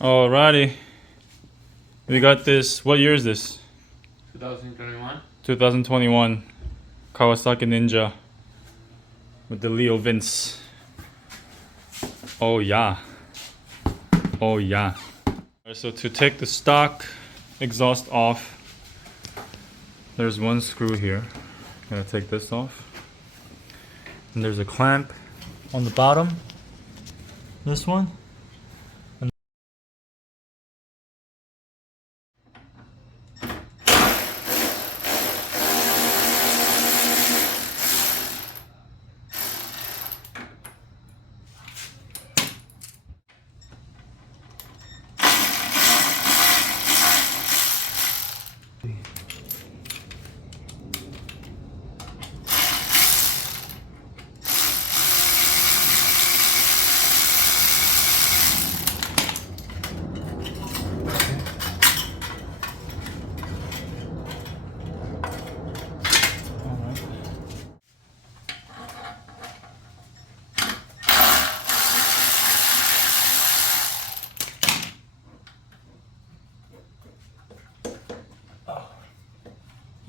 Alrighty. We got this. What year is this? 2021. 2021 Kawasaki Ninja with the Lv-10. Oh yeah. Oh yeah. Alright, so to take the stock exhaust off, there's one screw here. Gonna take this off. And there's a clamp on the bottom. This one.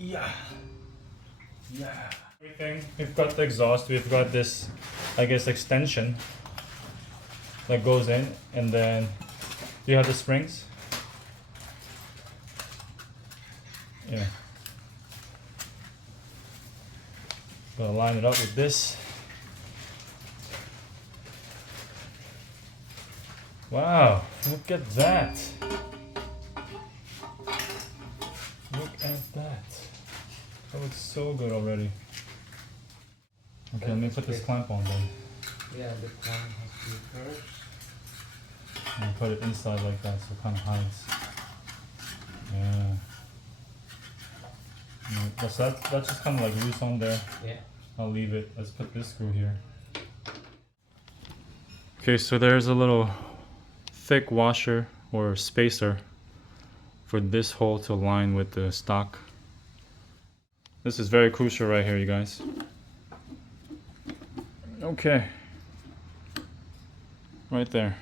Yeah. Everything. We've got the exhaust. We've got this, I guess, extension that goes in, and then you have the springs. Yeah. Gotta line it up with this. Wow, look at that. Look at that. That looks so good already. Okay, let me put this clamp on then. Yeah, the clamp has to be first. And put it inside like that so it kind of hides. Yeah. So that's just kind of like loose on there. Yeah. I'll leave it. Let's put this screw here. Okay, so there's a little thick washer or spacer for this hole to align with the stock. This is very crucial right here, you guys. Okay. Right there.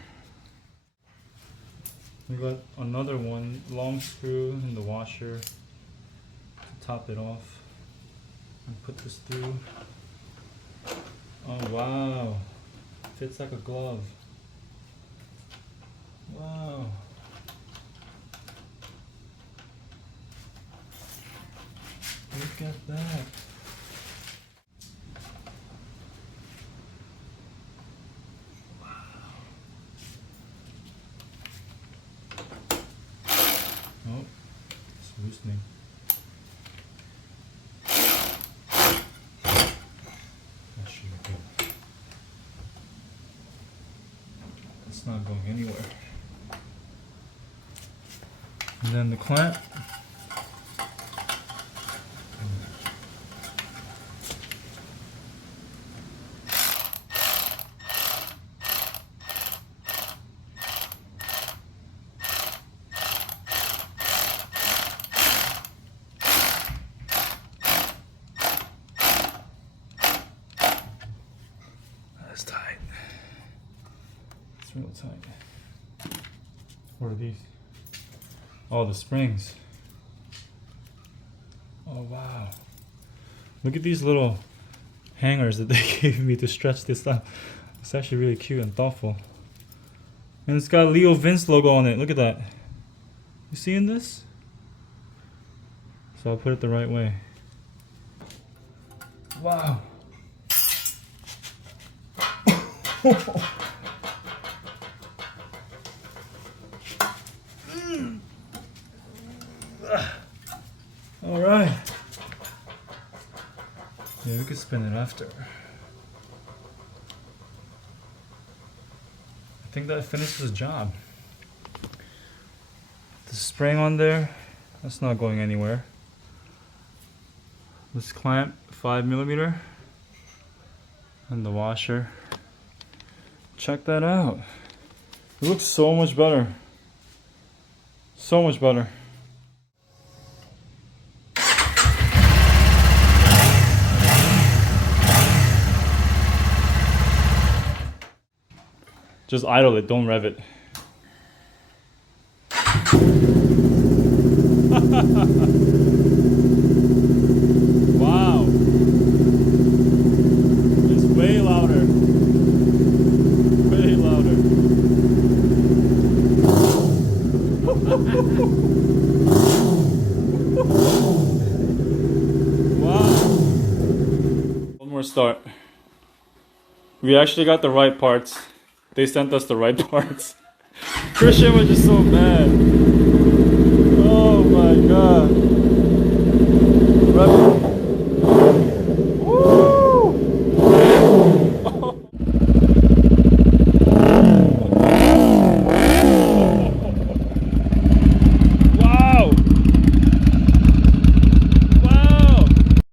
We got another one, long screw in the washer to top it off. And put this through. Oh wow. Fits like a glove. Wow. Look at that. Wow. Oh, it's loosening. That should be good. It's not going anywhere. And then the clamp. That's tight. It's real tight. What are these? Oh, the springs. Oh wow. Look at these little hangers that they gave me to stretch this up. It's actually really cute and thoughtful. And it's got Lv-10 logo on it. Look at that. You seeing this? So I'll put it the right way. Wow. All right. Yeah, we could spin it after. I think that finishes the job. The spring on there, that's not going anywhere. This clamp, 5mm, and the washer. Check that out. It looks so much better. So much better. Just idle it, don't rev it. Wow. It's way louder. Way louder. Wow. One more start. We actually got the right parts. They sent us the right parts. Christian was just so mad. Oh my god.